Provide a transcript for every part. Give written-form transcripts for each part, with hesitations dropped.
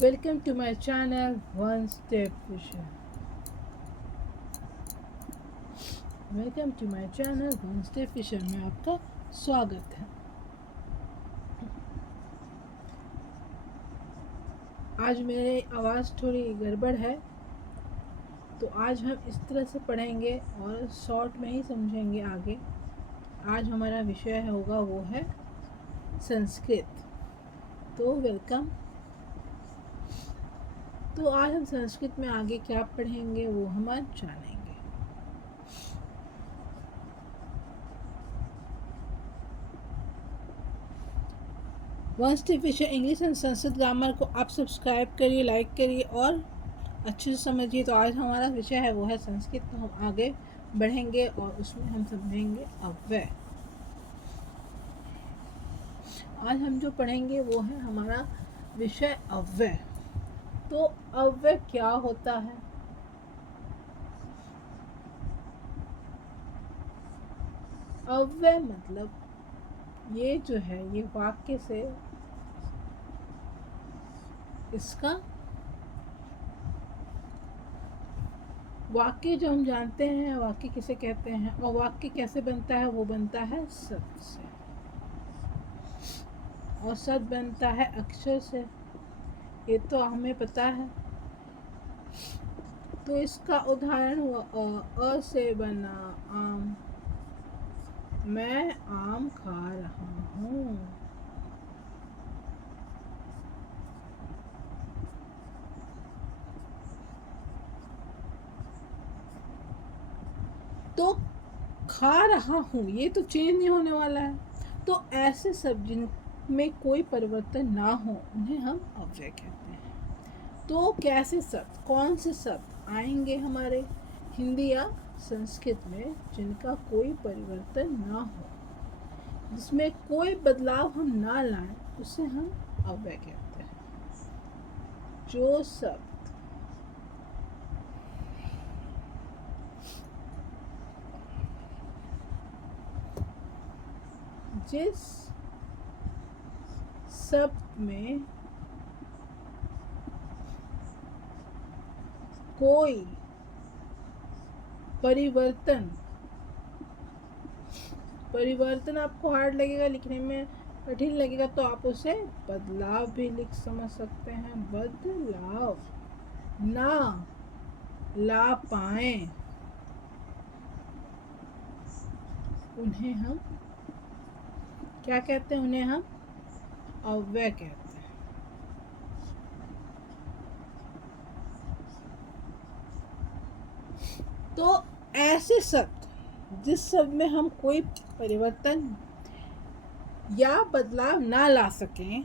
Welcome to my channel one step vision. Welcome to my channel one step vision में आपका स्वागत है। आज मेरी आवाज़ थोड़ी गड़बड़ है, तो आज हम इस तरह से पढ़ेंगे और शॉर्ट में ही समझेंगे आगे। आज हमारा विषय होगा वो है संस्कृत। तो वेलकम। तो आज हम संस्कृत में आगे क्या पढ़ेंगे वो हम आज जानेंगे। वन स्टेप विषय इंग्लिश एंड संस्कृत ग्रामर को आप सब्सक्राइब करिए, लाइक करिए और अच्छे से समझिए। तो आज हमारा विषय है वो है संस्कृत। तो हम आगे बढ़ेंगे और उसमें हम समझेंगे अव्यय। आज हम जो पढ़ेंगे वो है हमारा विषय अव्यय। तो अव्यय क्या होता है? अव्यय मतलब ये जो है ये वाक्य से इसका वाक्य जो हम जानते हैं वाक्य किसे कहते हैं और वाक्य कैसे बनता है, वो बनता है शब्द से और शब्द बनता है अक्षर से। ये तो हमें पता है। तो इसका उदाहरण हुआ अ से बना आम। मैं आम खा रहा हूँ। तो खा रहा हूँ ये तो चेंज नहीं होने वाला है। तो ऐसे शब्द जिनमें कोई परिवर्तन ना हो उन्हें हम अव्यय कहते हैं। तो कैसे शब्द, कौन से शब्द आएंगे हमारे हिंदी या संस्कृत में जिनका कोई परिवर्तन ना हो, जिसमें कोई बदलाव हम ना लाएं, उसे हम अव्यय कहते हैं। जो शब्द जिस शब्द में कोई परिवर्तन आपको हार्ड लगेगा, लिखने में कठिन लगेगा, तो आप उसे बदलाव भी लिख समझ सकते हैं। बदलाव ना ला पाए उन्हें हम क्या कहते हैं? उन्हें हम अव्यय कहते हैं। तो ऐसे शब्द जिस शब्द में हम कोई परिवर्तन या बदलाव ना ला सकें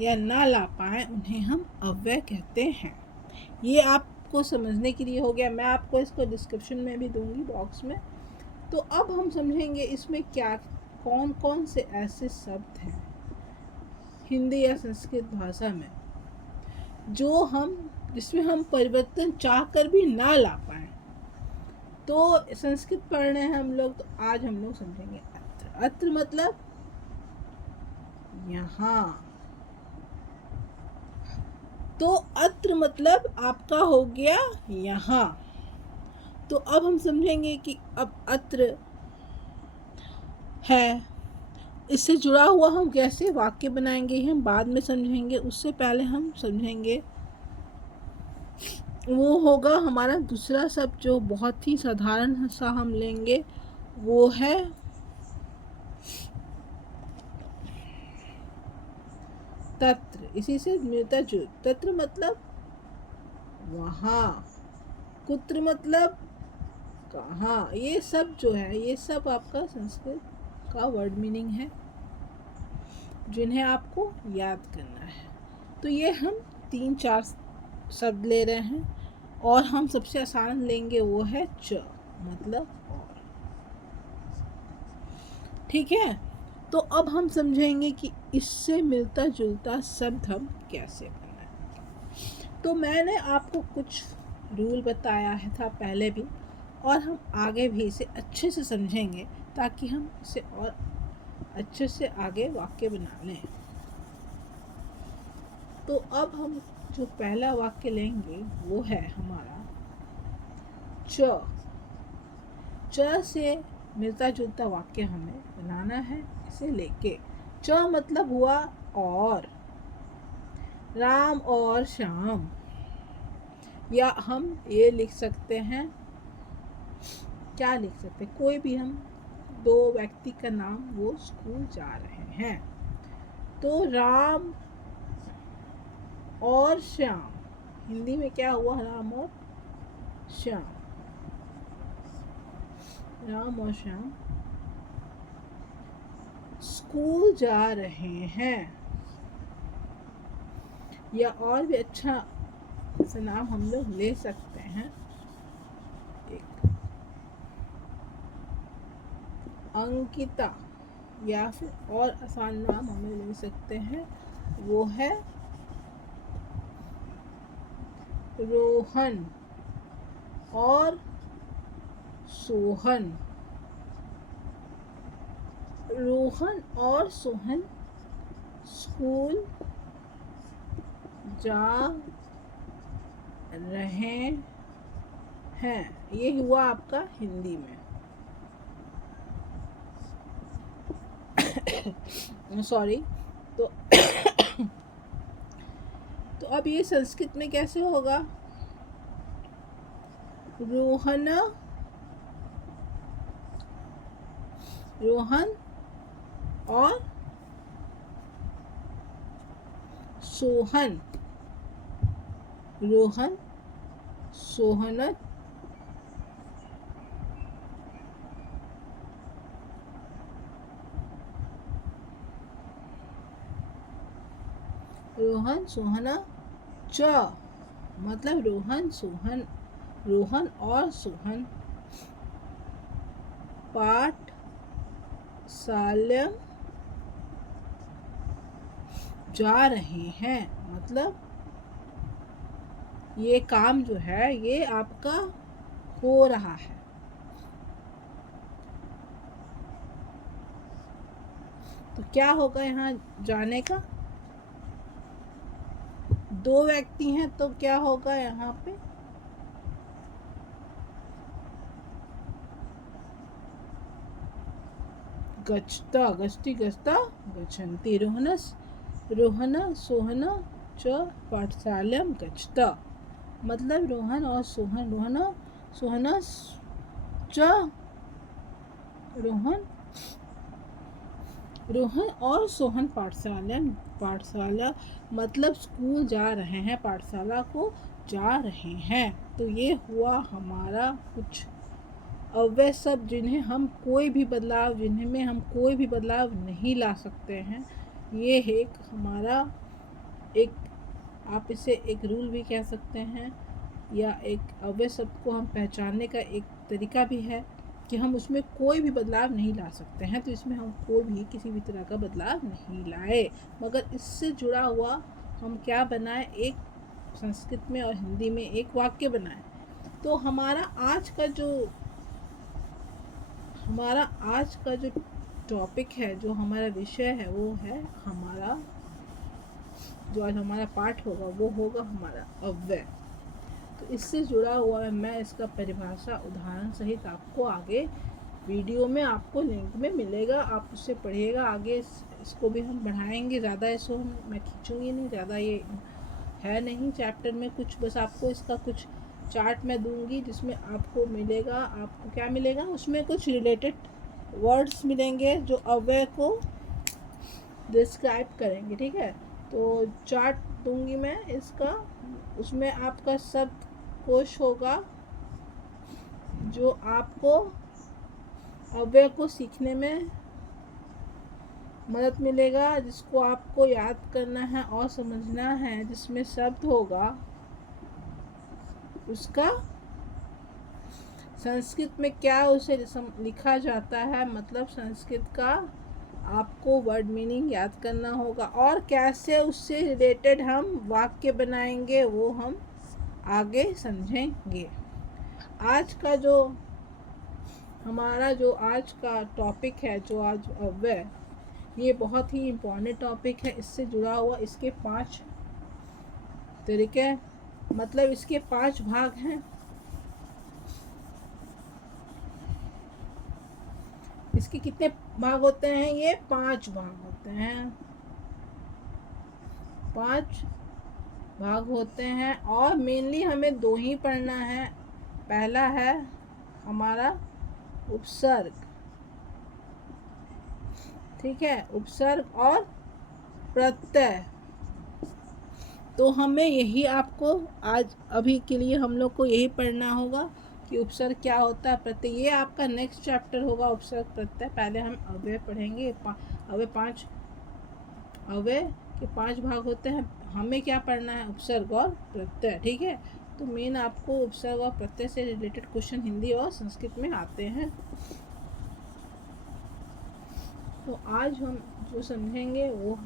या ना ला पाए उन्हें हम अव्यय कहते हैं। ये आपको समझने के लिए हो गया। मैं आपको इसको डिस्क्रिप्शन में भी दूंगी बॉक्स में। तो अब हम समझेंगे इसमें क्या कौन कौन से ऐसे शब्द हैं हिंदी या संस्कृत भाषा में जो जिसमें हम परिवर्तन चाह कर भी ना ला पाए। तो संस्कृत पढ़ रहे हैं हम लोग, तो आज हम लोग समझेंगे अत्र। अत्र मतलब यहाँ। तो अत्र मतलब आपका हो गया यहाँ। तो अब हम समझेंगे कि अब अत्र है, इससे जुड़ा हुआ हम कैसे वाक्य बनाएंगे हम बाद में समझेंगे। उससे पहले हम समझेंगे वो होगा हमारा दूसरा शब्द जो बहुत ही साधारण सा हम लेंगे, वो है तत्र। इसी से मिलता जुलता। तत्र मतलब वहाँ, कुत्र मतलब कहाँ। ये सब जो है ये सब आपका संस्कृत का वर्ड मीनिंग है जिन्हें आपको याद करना है। तो ये हम 3-4 शब्द ले रहे हैं और हम सबसे आसान लेंगे वो है च मतलब और। ठीक है। तो अब हम समझेंगे कि इससे मिलता जुलता शब्द हम कैसे बनाएंगे। तो मैंने आपको कुछ रूल बताया है था पहले भी, और हम आगे भी इसे अच्छे से समझेंगे ताकि हम इसे और अच्छे से आगे वाक्य बना लें। तो अब हम जो पहला वाक्य लेंगे वो है हमारा च। च से मिलता जुलता वाक्य हमें बनाना है इसे लेके। च मतलब हुआ और, राम और श्याम, या हम ये लिख सकते हैं, क्या लिख सकते हैं, कोई भी हम दो व्यक्ति का नाम, वो स्कूल जा रहे हैं। तो राम और श्याम, हिंदी में क्या हुआ, राम और श्याम, राम और श्याम स्कूल जा रहे हैं। या और भी अच्छा से नाम हम लोग ले सकते हैं, एक अंकिता, या फिर और आसान नाम हमें ले सकते हैं, वो है रोहन और सोहन। रोहन और सोहन स्कूल जा रहे हैं। ये हुआ आपका हिंदी में। सॉरी। तो तो अब ये संस्कृत में कैसे होगा, रोहन और सोहन, रोहन सोहन रोहन सोहन च, मतलब रोहन और सोहन पाठशाला जा रहे हैं। मतलब ये काम जो है ये आपका हो रहा है। तो क्या होगा यहाँ जाने का, दो व्यक्ति हैं तो क्या होगा यहाँ पे, गच्छता, गच्छति गच्छता गच्छन्ति। रोहन सोहन च पाठशालां गच्छता, मतलब रोहन और सोहन, रोहन और सोहन पाठशाला मतलब स्कूल जा रहे हैं, पाठशाला को जा रहे हैं। तो ये हुआ हमारा कुछ अव्यय शब्द जिन्हें हम कोई भी बदलाव नहीं ला सकते हैं। ये एक हमारा एक, आप इसे एक रूल भी कह सकते हैं, या एक अव्यय शब्द को हम पहचानने का एक तरीका भी है कि हम उसमें कोई भी बदलाव नहीं ला सकते हैं। तो इसमें हम कोई भी किसी भी तरह का बदलाव नहीं लाए, मगर इससे जुड़ा हुआ हम क्या बनाए, एक संस्कृत में और हिंदी में एक वाक्य बनाए। तो हमारा आज का जो टॉपिक है, जो हमारा विषय है, वो है हमारा, जो आज हमारा पाठ होगा वो होगा हमारा अव्यय। तो इससे जुड़ा हुआ है, मैं इसका परिभाषा उदाहरण सहित आपको आगे वीडियो में, आपको लिंक में मिलेगा, आप उससे पढ़िएगा। आगे इसको भी हम बढ़ाएंगे, ज़्यादा इसको मैं खींचूंगी नहीं, ज़्यादा ये है नहीं चैप्टर में कुछ, बस आपको इसका कुछ चार्ट मैं दूंगी जिसमें आपको मिलेगा, आपको क्या मिलेगा, उसमें कुछ रिलेटेड वर्ड्स मिलेंगे जो अव्यय को डिस्क्राइब करेंगे, ठीक है। तो चार्ट दूंगी मैं इसका, उसमें आपका शब्द कोश होगा जो आपको अव्यय को सीखने में मदद मिलेगा, जिसको आपको याद करना है और समझना है। जिसमें शब्द होगा उसका संस्कृत में क्या उसे लिखा जाता है, मतलब संस्कृत का आपको वर्ड मीनिंग याद करना होगा, और कैसे उससे रिलेटेड हम वाक्य बनाएंगे वो हम आगे समझेंगे। आज का जो हमारा जो आज का टॉपिक है, जो आज अव्यय, ये बहुत ही इम्पोर्टेंट टॉपिक है। इससे जुड़ा हुआ इसके 5 तरीके, मतलब इसके 5 भाग हैं। इसके कितने भाग होते हैं? ये 5 भाग होते हैं, 5 भाग होते हैं। और मेनली हमें 2 ही पढ़ना है। पहला है हमारा उपसर्ग, ठीक है, उपसर्ग और प्रत्यय। तो हमें यही आपको आज अभी के लिए हम लोग को यही पढ़ना होगा कि उपसर्ग क्या होता है, प्रत्यय। ये आपका नेक्स्ट चैप्टर होगा, उपसर्ग प्रत्यय। पहले हम अव्यय पढ़ेंगे। अव्यय के 5 भाग होते हैं। हमें क्या पढ़ना है? उपसर्ग और प्रत्यय, ठीक है। तो मेन आपको उपसर्ग और प्रत्यय से रिलेटेड क्वेश्चन हिंदी और संस्कृत में आते हैं। तो आज हम जो समझेंगे वो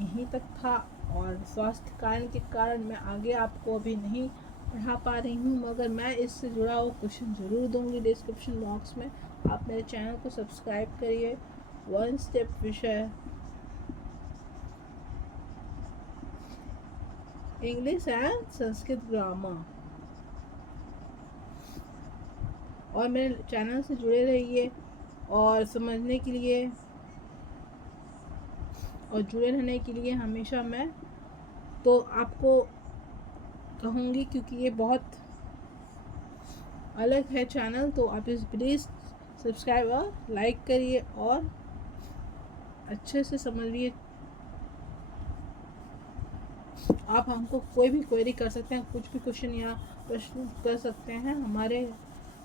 यहीं तक था। और स्वास्थ्य कारण के कारण मैं आगे आपको अभी नहीं पढ़ा पा रही हूँ, मगर मैं इससे जुड़ा हुआ क्वेश्चन ज़रूर दूंगी डिस्क्रिप्शन बॉक्स में। आप मेरे चैनल को सब्सक्राइब करिए। वन स्टेप विषय, इंग्लिश एंड संस्कृत ग्रामर। और मेरे चैनल से जुड़े रहिए और समझने के लिए और जुड़े रहने के लिए हमेशा मैं तो आपको कहूँगी, क्योंकि ये बहुत अलग है चैनल। तो आप इस प्लीज़ सब्सक्राइब और लाइक करिए और अच्छे से समझिए। आप हमको कोई भी क्वेरी कर सकते हैं, कुछ भी क्वेश्चन या प्रश्न कर सकते हैं हमारे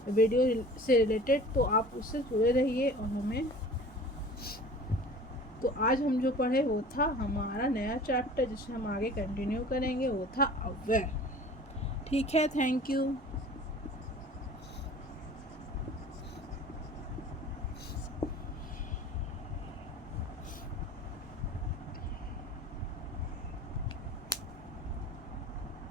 वीडियो से रिलेटेड। तो आप उससे जुड़े रहिए और हमें। तो आज हम जो पढ़े वो था हमारा नया चैप्टर, जिसे हम आगे कंटिन्यू करेंगे, वो था अव्यय। ठीक है, थैंक यू।